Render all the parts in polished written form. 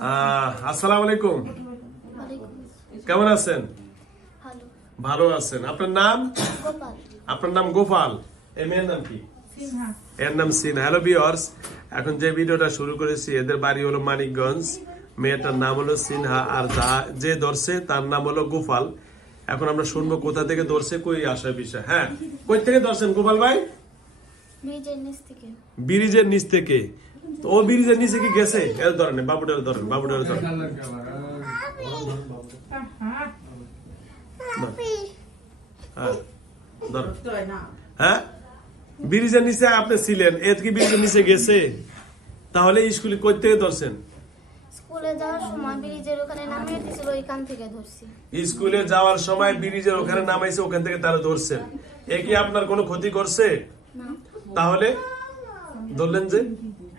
আসসালামু আলাইকুম। কেমন আছেন? ভালো আছেন। আপনার নাম? আপনার নাম গোপাল। এই মেয়ের নাম কি? এর নাম সিনহা। হ্যালো ভিউয়ার্স, এখন যে ভিডিওটা শুরু করেছি, এদের বাড়ি হলো মানিকগঞ্জ, মেয়েটার নাম হলো সিনহা, আর যে ধরছে তার নাম হলো গোপাল। এখন আমরা শুনবো কোথা থেকে ধরছে, কই আসার বিষয়। হ্যাঁ, কই থেকে ধরছেন গোপাল ভাই? ব্রিজের নিচ থেকে। ও ব্রিজের নিচে কি গেছে? এর ধরেন, বাবুটার ধরেন, বাবুটার ধরেন। হ্যাঁ, ব্রিজের নিচে আপনি ছিলেন, এর কি ব্রিজের নিচে গেছে? তাহলে স্কুলে কই থেকে ধরছেন? স্কুলে যাওয়ার সময় ব্রিজের ওখানে নামিয়ে দিয়েছিল, ওইখান থেকে ধরছি। স্কুলে যাওয়ার সময় ব্রিজের ওখানে নামাইছে, ওখান থেকে তারা ধরছেন। এ কি আপনার কোনো ক্ষতি করছে? না। তাহলে ধরলেন যে?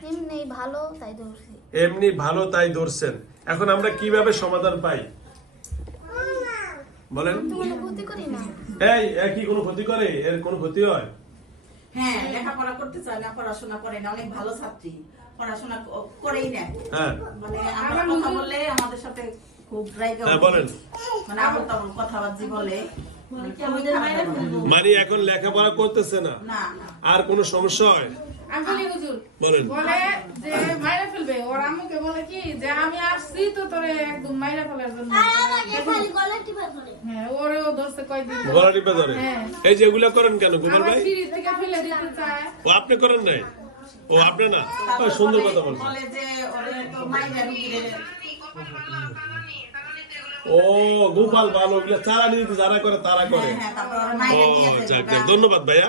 এমনি ভালো তাই ধরছি। এমনি ভালো তাই ধরছেন। এখন আমরা কিভাবে সমাধান পাই বলেন? কোনো ক্ষতি করি না। এই কি কোনো ক্ষতি করে? এর কোনো ক্ষতি হয়? হ্যাঁ, লেখাপড়া করতে চায় না, পড়াশোনা করে না, অনেক ভালো ছাত্রী, পড়াশোনা করেই না। হ্যাঁ, মানে আমরা কথা বললে আমাদের সাথে খুব রাইগা বলেন, মানে আবল তাবল কথাবার্তা বলে। মানে এখন লেখাপড়া করতেছে না, আর কোনো সমস্যা হয়? বলেন। বলে যে মাইরা ফেলবে, ওর আম্মুকে বলে কি যে আমি আসছি তো তোরে একদম মাইরা ফেলার জন্য। হ্যাঁ, ওরেও ধরছে কয়দিন গলা টিপে ধরে। এই যে এগুলা করেন কেন গোপাল ভাই? সিঁড়ি থেকে ফেলে দিতে চায়। ও আপনি করেন নাই? ও আপনি না? সুন্দর কথা বলছেন। বলে যে ওরে তো মাইরা রুগীরে। ও গোপাল ভালো, ওগুলা চালানি দিতে যারা করে তারা করে। ধন্যবাদ ভাইয়া।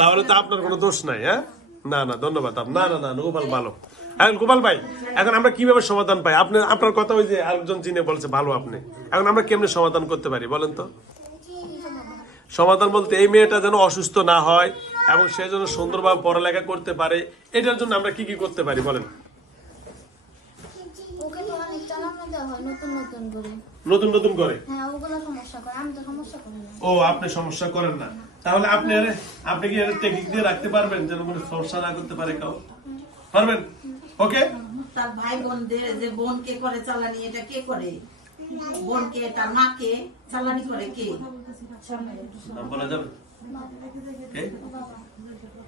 তাহলে তো আপনার কোনো দোষ নাই। হ্যাঁ, না না, ধন্যবাদ। না না না, গোপাল ভালো। এখন গোপাল ভাই, এখন আমরা কিভাবে সমাধান পাই? আপনি আপনার কথা ওই যে আরেকজন চিনে বলছে ভালো আপনি, এখন আমরা কেমনে সমাধান করতে পারি বলেন তো? সমাধান বলতে এই মেয়েটা যেন অসুস্থ না হয় এবং সে যেন সুন্দরভাবে পড়ালেখা করতে পারে, এটার জন্য আমরা কি কি করতে পারি বলেন? ওকে তো অনেক চালানো দেওয়া হয় নতুন নতুন করে। নতুন নতুন করে? হ্যাঁ, ওগুলো সমস্যা করে, আমি তো সমস্যা করি না। ও আপনি সমস্যা করেন না? তাহলে আপনি কি এর টেকনিক দিয়ে রাখতে পারবেন যেন কোনো সমস্যা না করতে পারে কাউ? পারবেন? ওকে। তার ভাই বোনদের যে বোনকে করে চালানি, এটা কে করে? বোনকে, তার মাকে চালানি করে কে? বলা যাবে?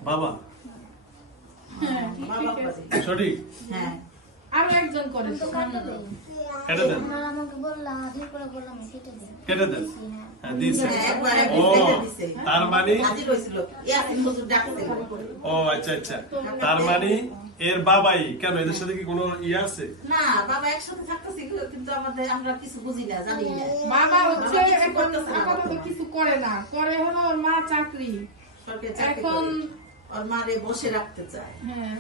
বাবা। সঠিক। হ্যাঁ, আরো একজন করে। কেটে দেন, আমাকে বললাম, আদির করে বললাম কেটে দেন। কেটে দেন। হ্যাঁ, দিয়েছে। ও তার মানে, ও আচ্ছা আচ্ছা, তার মানে এর বাবাই কেন? এদের সাথে কি কোনো ইয়ে আছে? না, বাবা একসাথে থাকতেছি কিন্তু আমরা কিছু বুঝি না, জানি না। বাবা হচ্ছে আপাতত কিছু করে না, করে হলো ওর মা চাকরি, এখন ওর মারে বসে রাখতে চায়। হ্যাঁ,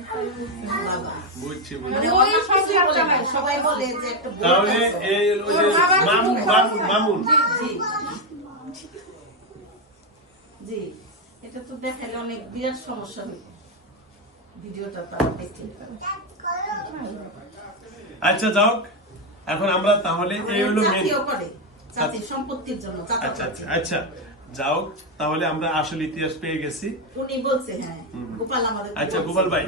বাবা বুঝছি। মানে ওই সংসার চালায়। সবাই বলে যে একটা তাহলে এই ওই যে মামুন জি, এটা তো দেখালে অনেক বিরাট সমস্যা হবে। ভিডিওটা তারা দেখে। আচ্ছা যাও, এখন আমরা তাহলে এই হলো মেন চাচি সম্পত্তির জন্য। আচ্ছা আচ্ছা আচ্ছা, যাও তাহলে আমরা আসল ইতিহাস পেয়ে গেছি। উনি বলছে হ্যাঁ, গোপাল আমাদের। আচ্ছা গোপাল ভাই,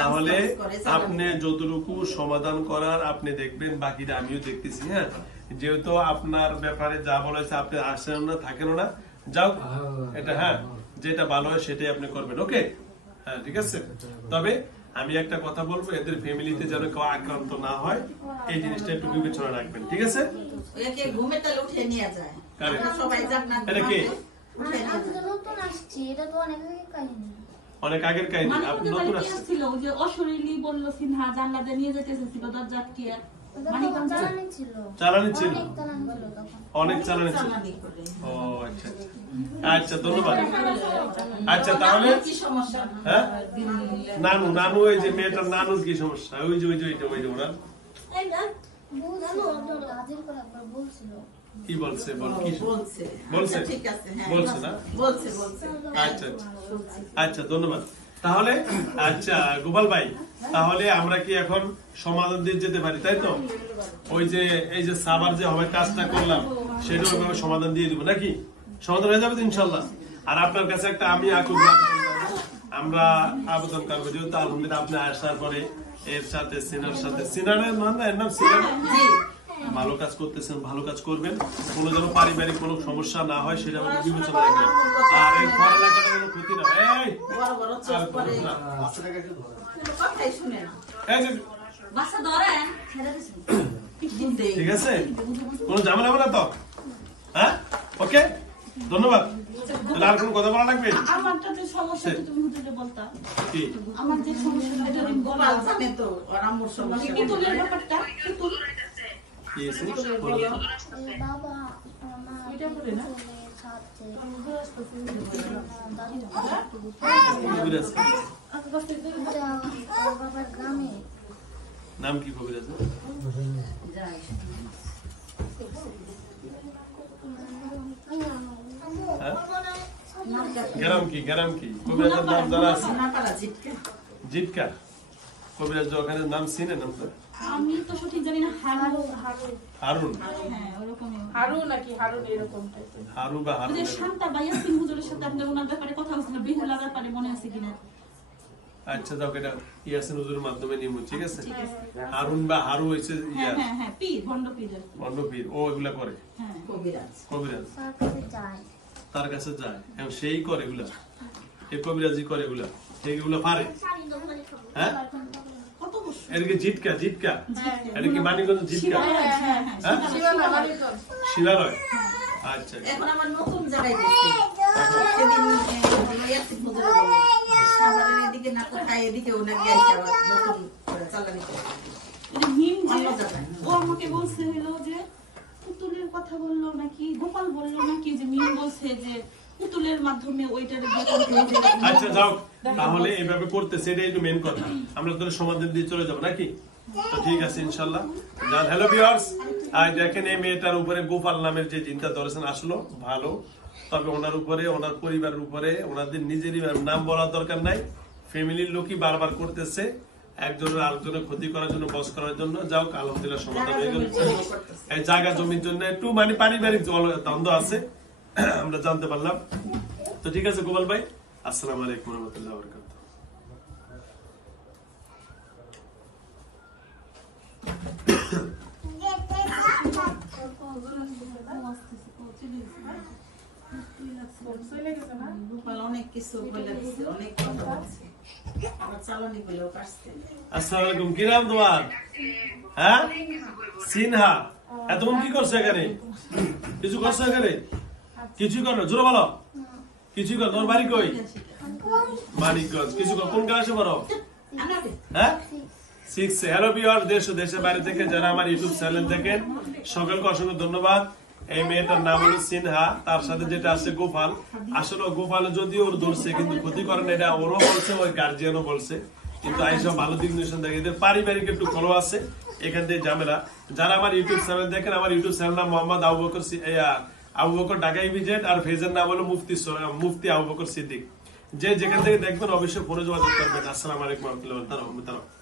তাহলে আপনি যতটুকু সমাধান করার আপনি দেখবেন, বাকিটা আমিও দেখতেছি। হ্যাঁ, যেহেতু আপনার ব্যাপারে যা বলেছে আপনি আসেন না, থাকেন না, যাও এটা, হ্যাঁ যেটা ভালো হয় সেটাই আপনি করবেন। ওকে, হ্যাঁ ঠিক আছে। তবে আমি একটা কথা বলবো, এদের ফ্যামিলিতে যেন কেউ আক্রান্ত না হয়, এই জিনিসটা একটু বিবেচনা রাখবেন, ঠিক আছে? একে ঘুমের তালে উঠিয়ে নিয়ে যায়, সবাই যাক না। এটা কি? নতুন আসছি, এটা তো অনেক আগের কাহিনী। অনেক আগের কাহিনী। আপনি নতুন ছিল যে অশরীরী বলল সিনহা জান্নাতে নিয়ে যেতে এসেছিল দরজা কি চালানি ছিল, চালানি ছিল, অনেক অনেক চালানি ছিল। ও আচ্ছা আচ্ছা, ধন্যবাদ। আচ্ছা তাহলে কি সমস্যা? হ্যাঁ, নানু এই যে মেয়েটার নানুর কি সমস্যা? ওই যে ওরা কি বলছে? বলছে ঠিক আছে, হ্যাঁ বলছে না? বলছে। আচ্ছা আচ্ছা, ধন্যবাদ। তাহলে আচ্ছা গোপাল ভাই, তাহলে আমরা কি এখন সমাধান দিয়ে যেতে পারি, তাই তো? ওই যে এই যে সাবার যে হবে কাজটা করলাম, সেটাও আমরা সমাধান দিয়ে দিব নাকি? সমাধান হয়ে যাবে তো ইনশাল্লাহ। আর আপনার কাছে একটা আমি আমরা আবেদন করবো, যেহেতু আলহামদুলিল্লাহ আপনি আসার পরে এর সাথে সিনার সাথে সিনারের মানে এর নাম সিনার। জি ভালো কাজ করতেছেন, ভালো কাজ করবেন, কোনো যেন পারিবারিক কোনো সমস্যা না হয় সেটা আমাদের বিবেচনা রাখবেন। আর এই পড়ালেখার কোনো ক্ষতি না। এই বড় বড় চোখ করে না। কোনো কথাই শুনে না এই যে, বাসা ধরেন ছেড়ে দিছি বুঝতে ঠিক আছে, কোনো ঝামেলা হবে না তো? হ্যাঁ, ওকে, ধন্যবাদ। তাহলে আর কোনো কথা বলা লাগবে? আমারটা যে সমস্যা তুমি হুজুরে বলতা কি? আমার যে সমস্যা এটা আমি বলা গোপাল জানে তো ওর আম্মুর সমস্যা পিতুলের ব্যাপারটা পিতুল কি আছে? বলো বাবা আমার এটা বলে না? ছেলের সাথে কবিরাজ কি? এটা ওর বাবার গ্রামে নাম কি কবিরাজ? হ্যাঁ? গ্রাম কি? গ্রাম কি? কবিরাজের নাম জানা আছে? সোনাপাড়া জিটকা জিটকা। কবিরাজ যে ওখানে নাম চিনে নাম তো? আমি তো সঠিক জানি না হারু হারুন। হ্যাঁ ওরকমই হারু নাকি হারুন এরকম টাইপের। হারু বা ওই হারুন। যে শান্তা বাইয়া সিং হুজুরের সাথে আপনার ওনার ব্যাপারে কথা হচ্ছিল বেহুলার ব্যাপারে মনে আছে কিনা আচ্ছা যাও, এটা ইয়াসিন হুজুরের মাধ্যমে নিয়ম, ঠিক আছে? হারুন বা হারু হয়েছে ইয়া হ্যাঁ পীর ভণ্ড পীর আর কি। মন্ডপীর, ও এগুলা করে হ্যাঁ কবিরাজ কবিরাজ, তার কাছে যায় তার কাছে যায় এবং সেই করে এগুলা, এই কবিরাজি করে এগুলা, এগুলা পারে। হ্যাঁ, কত বছর এদিকে জিটকা, জিটকা এটা কি মানিকগঞ্জ জিটকা? হ্যাঁ হ্যাঁ, শিবানা বাড়িতে শিলালয়। আচ্ছা, এখন আমার নতুন জায়গায় গেছি সেদিন ইয়াসিন হুজুরে বলল সাভারের এদিকে না কোথায় এদিকে ওনাকে আইসা আবার নতুন করে চালানি করে হিম যে অন্য জায়গায়। ও আমাকে বলছে হলো যে পুতুলের কথা বললো নাকি গোপাল বললো নাকি যে মিম বলছে যে পুতুলের মাধ্যমে ওইটার আচ্ছা যাও, তাহলে এইভাবে করতেছে, এটাই একটু মেন কথা। আমরা তাহলে সমাধান দিয়ে চলে যাবো নাকি? তো ঠিক আছে ইনশাল্লাহ। যান, হ্যালো ভিউয়ার্স, আজ দেখেন এই মেয়েটার উপরে গোপাল নামের যে চিন্তা ধরেছেন আসলো ভালো, তবে ওনার উপরে, ওনার পরিবারের উপরে, ওনাদের নিজেরই নাম বলার দরকার নাই, ফ্যামিলির লোকই বারবার করতেছে একজনের আরেকজনের ক্ষতি করার জন্য, বস করার জন্য। যাও, আলহামদুলিল্লাহ সমাধান হয়ে গেল। এই জায়গা জমির জন্য একটু মানে পারিবারিক দ্বন্দ্ব আছে, আমরা জানতে পারলাম। তো ঠিক আছে গোপাল ভাই, আসসালামু আলাইকুম রহমতুল্লাহ বরকাতুহু। চলে গেছে না? গোপাল অনেক কিছু বলে দিচ্ছে, অনেক কথা বলছে আমার চালানি বলেও কাটছে আসসালামু আলাইকুম, কি নাম তোমার? হ্যাঁ, সিনহা। এতক্ষণ কি করছো এখানে? কিছু করছো এখানে? কিছুই করো, জোরে বলো। কিছুই করো, তোমার বাড়ি কই? মানিকগঞ্জ। কিছু করো, কোন ক্লাসে পড়ো? হ্যাঁ, 6 হ্যালো ভিউয়ার, দেশ ও দেশের বাইরে থেকে যারা আমার ইউটিউব চ্যানেল দেখেন সকলকে অসংখ্য ধন্যবাদ। এই মেয়েটার নাম হলো সিনহা, তার সাথে যেটা আছে গোপাল। আসলে গোপাল যদিও ওর ধরছে কিন্তু ক্ষতি করে না, এটা ওরও বলছে, ওই গার্জিয়ানও বলছে। কিন্তু আইসব ভালো দিক নির্দেশন দেখে এদের পারিবারিক একটু খোলো আছে, এখান থেকে ঝামেলা। যারা আমার ইউটিউব চ্যানেল দেখেন, আমার ইউটিউব চ্যানেল নাম মোহাম্মদ আবু বকর ঢাকা ইপিজেড, আর পেজের নাম হলো মুফতি আবু বকর সিদ্দিক। যে যেখান থেকে দেখবেন অবশ্যই ফোনে যোগাযোগ করবেন। আসসালামু আলাইকুম ওয়া রাহমাতুল্লাহি ওয়া বারাকাতুহু।